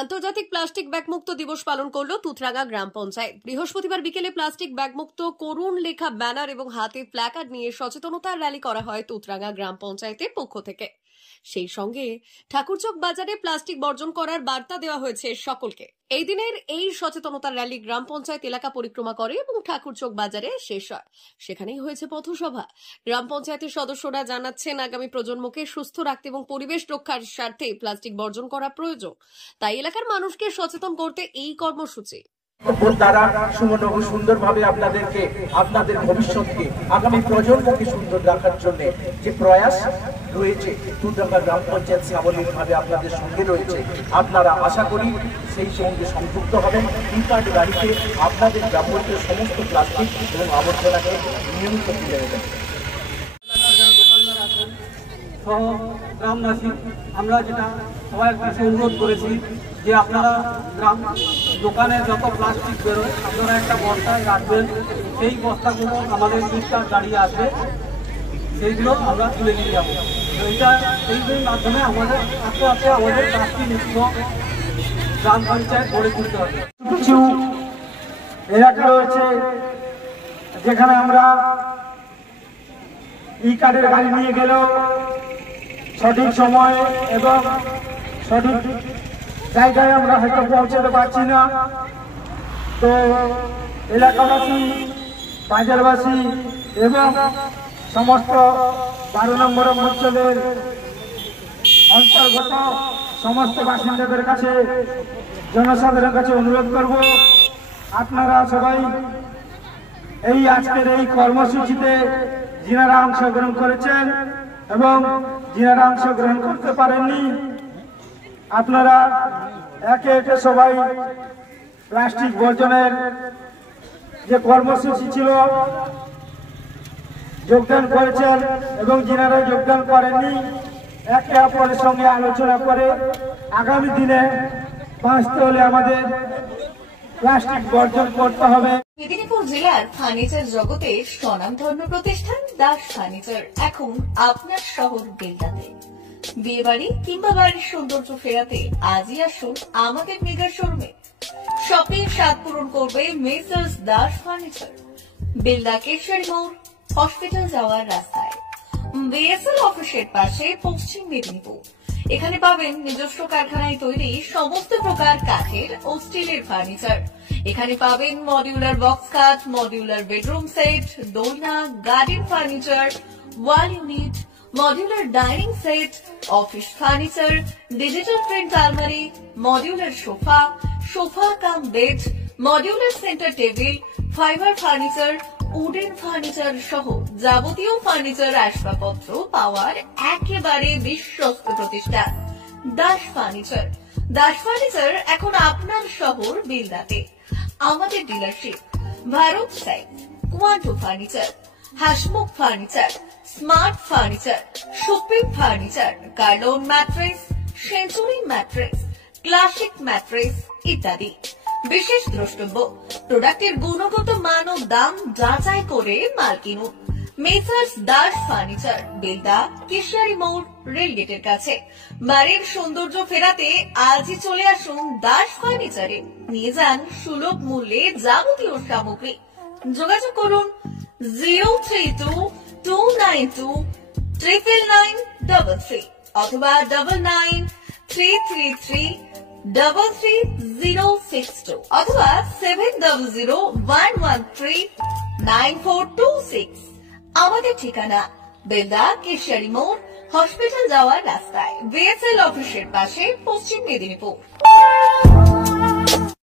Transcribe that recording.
আন্তর্জাতিক plastic bag মুক্ত দিবস পালন করলো তুতরাঙ্গা গ্রাম পঞ্চায়েত। বৃহস্পতিবার বিকেলে প্লাস্টিক ব্যাগ মুক্ত করুণ লেখা ব্যানার এবং হাতে প্ল্যাকার্ড নিয়ে সচেতনতার র্যালি করা হয় তুতরাঙ্গা গ্রাম পঞ্চায়েতের পক্ষ থেকে। সেই সঙ্গে ঠাকুরচক বাজারে প্লাস্টিক বর্জন করার বার্তা দেওয়া হয়েছে সকলকে। এই দিনের এই সচেতনতার র্যালি গ্রাম পঞ্চায়েত এলাকা পরিক্রমা করে এবং ঠাকুরচক বাজারে শেষ হয়। সেখানেই হয়েছে পথসভা। গ্রাম পঞ্চায়েতের সদস্যরা জানাচ্ছেন, আগামী প্রজন্মকে সুস্থ রাখতে এবং পরিবেশ রক্ষার স্বার্থে প্লাস্টিক বর্জন করা প্রয়োজন। তাই এলাকার মানুষকে সচেতন করতে এই কর্মসূচি। দ্বারা সুন্দরভাবে আপনাদেরকে আপনাদের ভবিষ্যৎকে আগামী প্রজন্মকে সুন্দর রাখার জন্য যে প্রয়াস রয়েছে, তুতরাঙ্গা গ্রাম পঞ্চায়েত সাবলীলভাবে আপনাদের সঙ্গে রয়েছে। আপনারা আশা করি সেই সঙ্গে সংযুক্ত হবেন। ই-কার্ড গাড়িতে আপনাদের ব্যবহৃত সমস্ত প্লাস্টিক এবং আবর্জনাকে নিয়মিত তুলে দেবেন। গ্রামবাসী আমরা যেটা সবার কাছে অনুরোধ করেছি যে আপনারা গ্রাম দোকানে যত প্লাস্টিক বেরোয় আপনারা একটা বস্তায় রাখবেন। সেই বস্তাগুলো আমাদের ই-কার্ড গাড়ি আসবে, সেইগুলো আমরা তুলে নিয়ে যাবো। এইটা এইগুলোর মাধ্যমে আমাদের আস্তে আস্তে আমাদের প্লাস্টিক মুক্ত গ্রাম পঞ্চায়েত গড়ে তুলতে হবে। কিছু এলাকা রয়েছে যেখানে আমরা ই-কার্ডের গাড়ি নিয়ে গেলেও সঠিক সময়ে এবং সঠিক জায়গায় আমরা হয়তো পৌঁছাতে পারছি না। তো এলাকাবাসী, বাজারবাসী এবং সমস্ত 12 নম্বর অঞ্চলের অন্তর্গত সমস্ত বাসিন্দাদের কাছে, জনসাধারণের কাছে অনুরোধ করব, আপনারা সবাই এই আজকের এই কর্মসূচিতে যিনারা অংশগ্রহণ করেছেন এবং যিনারা অংশগ্রহণ করতে পারেননি, আপনারা একে একে সবাই প্লাস্টিক বর্জনের যে কর্মসূচি ছিল যোগদান করেছেন এবং যিনারা যোগদান করেননি একে অপরের সঙ্গে আলোচনা করে আগামী দিনে বাঁচতে হলে আমাদের প্লাস্টিক বর্জন করতে হবে। মেদিনীপুর জেলার ফার্নিচার জগতে স্বনামধন্য প্রতিষ্ঠান দাস ফার্নিচার এখন আপনার শহর বেলদাতে। বিয়ে বাড়ি কিংবা বাড়ির সৌন্দর্য ফেরাতে আজই আসুন আমাদের মেগা শোরুমে। শপিং স্বাদ পূরণ করবে মেসার্স দাস ফার্নিচার, বেলদা কেশরী মোড়, হসপিটাল যাওয়ার রাস্তায়, বিএসএল অফিসের পাশে, পশ্চিম মেদিনীপুর। এখানে পাবেন নিজস্ব কারখানায় তৈরি সমস্ত প্রকার কাঠের ও স্টিলের ফার্নিচার। এখানে পাবেন modular box cut, modular bedroom set, দোলনা, garden furniture, wall unit, modular dining set, office furniture, digital print আলমারি, modular sofa, sofa cum bed, modular centre table, fibre furniture, wooden furniture সহ যাবতীয় ফার্নিচার আসবাবপত্র পাওয়ার একেবারে বিশ্বস্ত প্রতিষ্ঠান দাস ফার্নিচার। দাস ফার্নিচার এখন আপনার শহর বেলদাতে। আমাদের dealership Bharat site, Quanto furniture, Hasmukh furniture, Smart furniture, Supreme furniture, Kurlon mattress, Century mattress, Classic mattress ইত্যাদি। বিশেষ দ্রষ্টব্য, প্রোডাক্টের গুণগত মান ও দাম যাচাই করে মাল কিনুন। মেসার্স দাস ফার্নিচার, বেলদা কেশিয়ারি মোড়, রেলগেটের কাছে। বাড়ির সৌন্দর্য ফেরাতে আজই চলে আসুন দাস ফার্নিচারে। নিয়ে যান সুলভ মূল্যে যাবতীয় সামগ্রী। যোগাযোগ করুন 03229239933 অথবা 9933333062 অথবা 7001139426। আমাদের ঠিকানা বেলদা কেশিয়ারি মোড়, হসপিটাল যাওয়ার রাস্তায়, বিএসএল অফিসের পাশে, পশ্চিম মেদিনীপুর।